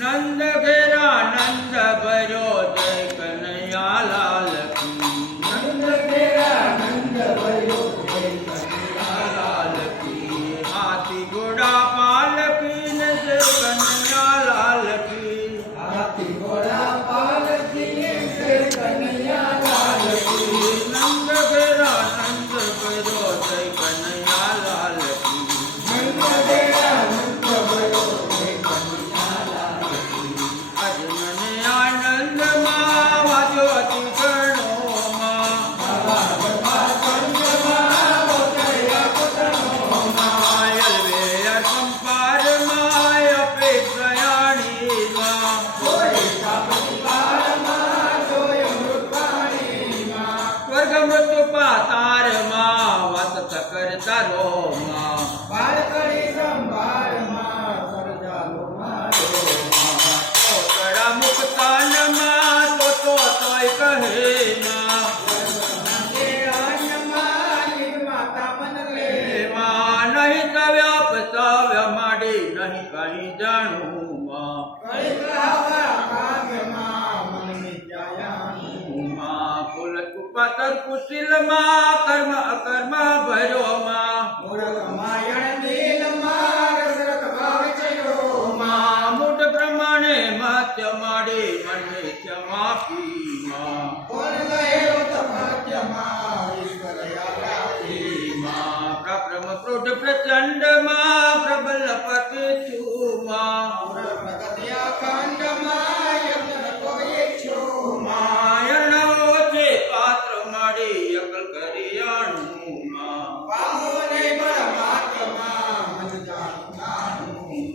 नंद घेरा नंद भरो जय कन्हैया लाल की। नंद घेरा नंद भयो जय कन्हैया लाल की हाथी घोड़ा पालकी ने जय कन्हैया लाल की। हाथी घोड़ा पालकी जय कन्हैया लाल की। नंद घेरा नंद भरो जय कन्हैया लाल की। नंद घेरा नंद भयो जय कन्हैया लाल की। अज मने आनंद मां वाजो अति गणो मां। मायल वे संपार माय अपे प्रयाणी मां। स्वर्ग मृत्यु पातार मां वसत करता रो मां। मुक्तान मां तो तोय कहे मां। मां नहीं तव्याप तव्य माडी नहीं कहीं जाणू मां। मां कुल कुपातर कुशिल मां कर्म अकर्म भरो मां। मां मुठ प्रमाणे मात्य माडे मने क्षमा की मां। मां प्रक्रम क्रोध प्रचंड मां प्रबल पति छु मां। मायणो छे पात्र माडे अकल करियाणु मां।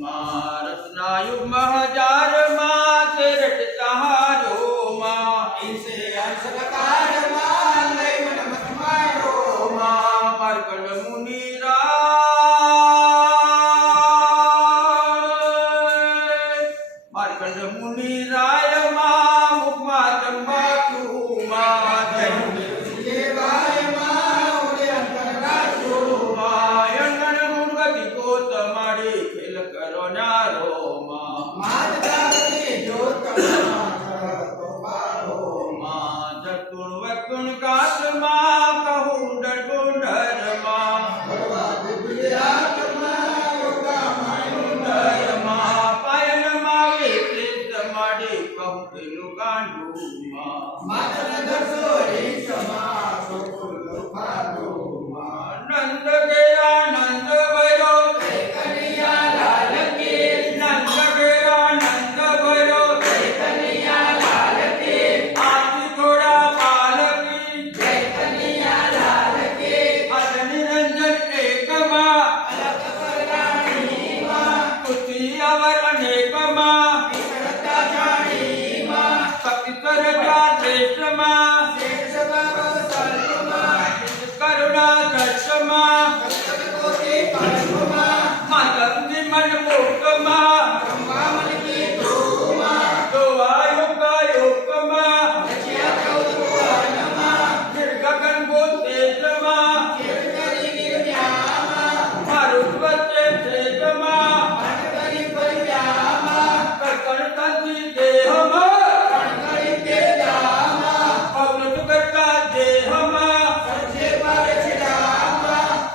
मां रत्नायु महजार मां तेरठ सहारो मां। मां मार्कंड मुनि राय मार्कंड मुनि राय मां मुखमा चंबाकु मां। मायणन मुर्गति गोत माडे खेल करो नारो मां। मां जतुण वतुण गात मां कहूं डर मां। मां पायन मावे तीर्थ माडे कहूं पेलु कांडू मां। नंद घेरा नंद भयो जय कन्हैया लाल की। नंद घेरा नंद भयो जय कन्हैया लाल की। हाथी घोड़ा पालकी जय कन्हैया लाल की। अज निरंजन एक मां तुति अवर अनेक मां। शक्ति करता श्रेष्ठ मां। करुणा दर्श मां। मातम मन मुक्त मां। दोआ योग योग मां। निर्गगन गो तेज मां। मारुत वच्चे तेज मां। कर्कण तंति देह मां। अवृत करता देह मां।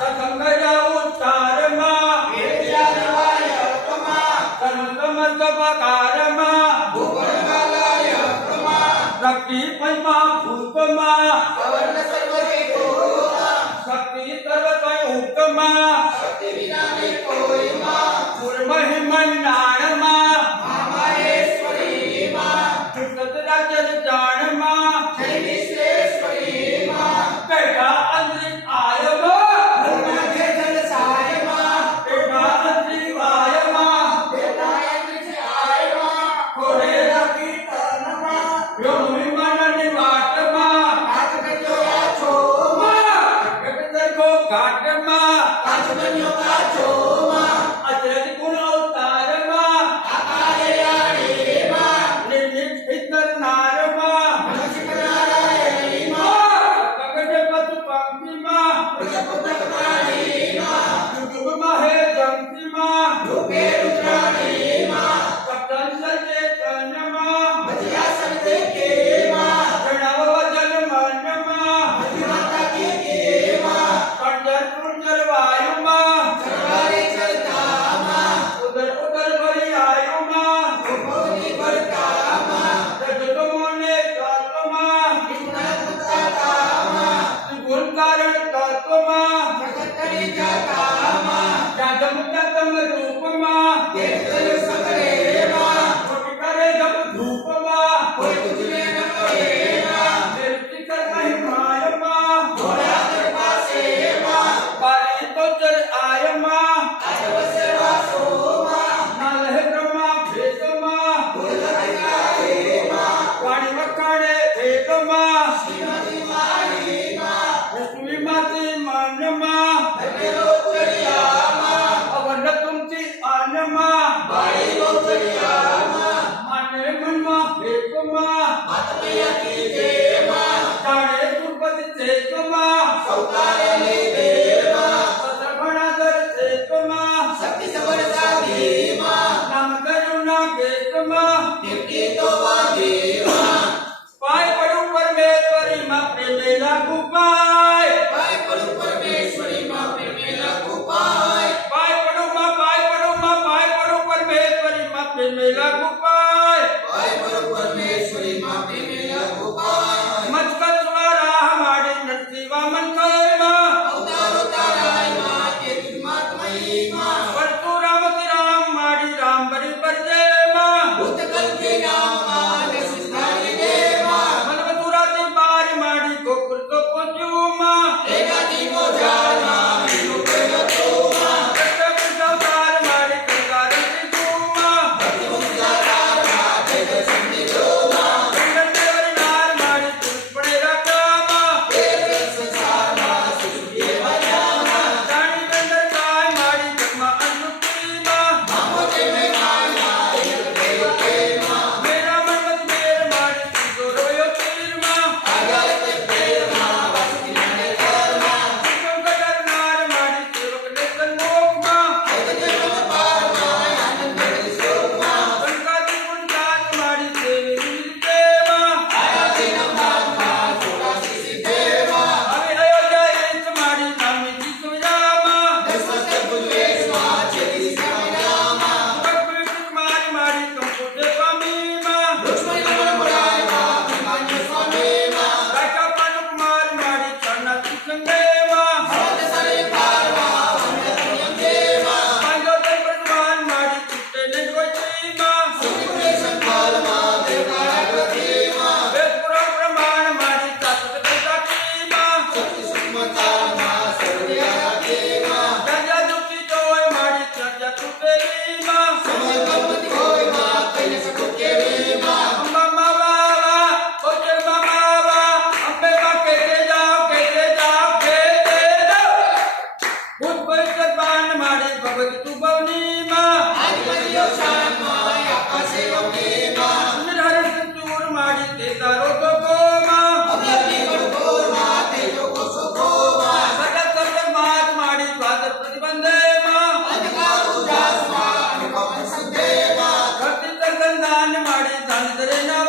तथंगया उच्चार मां। कर्म समर्थ पकार मां। शक्ति महिमा भूत मां। शक्ति सर्व उक्त मां। गुरमहि मन्नाण मां। जुगत राजन जान मां। कैटा अंतरिक्ष आय मां। कैटा अंतरिक्ष आय मां। खोड़े रखी तन मां। योनि मन निवाट मां। जगत को घाट मां। મનમાં બાળી ગોખરિયામાં માને મનમાં ભેટમાં આત્મયાથી દેમાં જાણે દુર્પદ ચેતમાં સૌતારે દેમાં સદગણા દર ચેતમાં શક્તિ સબર સાધીમાં નામ કરુણા ભેટમાં કીર્તિ તો વાજીમાં પાય પડું પરમેશ્વરીમાં પ્રેમે લાગુ પાય પાય પડું પરમેશ્વરીમાં પ્રેમેલા કૃપાય પાય પડું પરમેશ્વરીમાં પ્રેમે લાગુ પાય પાય પડું પરમેશ્વરીમાં પ્રેમેલા કૃપાય મચકત સ્વરા માડી નરસિંહ વામન કયમાં અવતારો તારાયમાં તે તુમાત્મયીમાં પરશુરામ રામ માડી રામ બરી પરજેમાં ભૂતકલથી નામમાં દશિષ્ઠાની દેમાં મનવતુરાથી બારી માડી ગોકુળ તો પહોંચ્યુંમાં એકાથી મોજામાં વિષ્ણુ પ્રગટોમાં કૃષ્ણ અવતાર માડી કંકારથી જુમાં ભક્તિ મુક્તાધારમાં તે દર્શન દીધોમાં ચંદ્રદેવરી નાર માડી તુષ્પણે રાખવામાં તે સંસારમાં સુખી બજામાં જાણી ચંદ્ર કાય માડી જગમાં અનુકીમાં મામો તે મેં માયા એક દેવમાં મેરા મન મેર માડી તુજો રોયો તીરમાં આગળ તે પ્રેમમાં વાસુકીને ઘરમાં શંકર નાર માડી સેવકને સન્મુખમાં અગત્યનો પારમાં આનંદ મેળવી શોકમાં શંકાથી પુંજાત માડી દેવી નિર્દેમાં આયાથી નવનાથમાં 84 સિદ્ધેમાં હવે અયોધ્યા માડી સ્વામીજી સુરામાં દશરથ ભુજવેશમાં છેતી સ્વામિનામાં ભગવાન માડી કંકુડે સ્વામીમાં લક્ષ્મણ રમણ મુરારીમાં અભિમાન્યુ સ્વામીમાં રાજા પાનુકુમાર માડી ચરણાથી સંગેમાં ભરત સરે પારમાં વંદન દેમાં પાંજોતર ભગવાન માડી ચૂંટે ગોચીમાં સુખી સંકલ્પમાં દેવકાળા ગતિમાં વેદ પુરાણ પ્રમાણ માડી સાતત દશાકીમાં શક્તિ સૂક્ષ્મતામાં સર્વવ્યાપીમાં રાજા દુખી જોય માડી ચર્ચા તૂટેલીમાં સમય કલ્પતિ હોયમાં કઈને સકું કેવીમાં અંબા માવા ઓજર માવા અંબે માં કેતે જાઓ ભૂત ભવિષ્ય બાણ માડી ભગવત તું ભવનીમાં આદિમર્યો શાનમાં આકાશે અગ્નિમાં સુંદર સંચૂર માડી તે તારો ગોગોમાં અભ્યર્થી ગઢપોરમાં તેજો કોશોકોમાં સગત સર્વ માત માડી દ્વાદર પ્રતિબંધેમાં અંધકાર ઉજાસમાં અનુપમ સંદેમાં ભક્તિ દર્શન દાન માડી ધન ધરે ના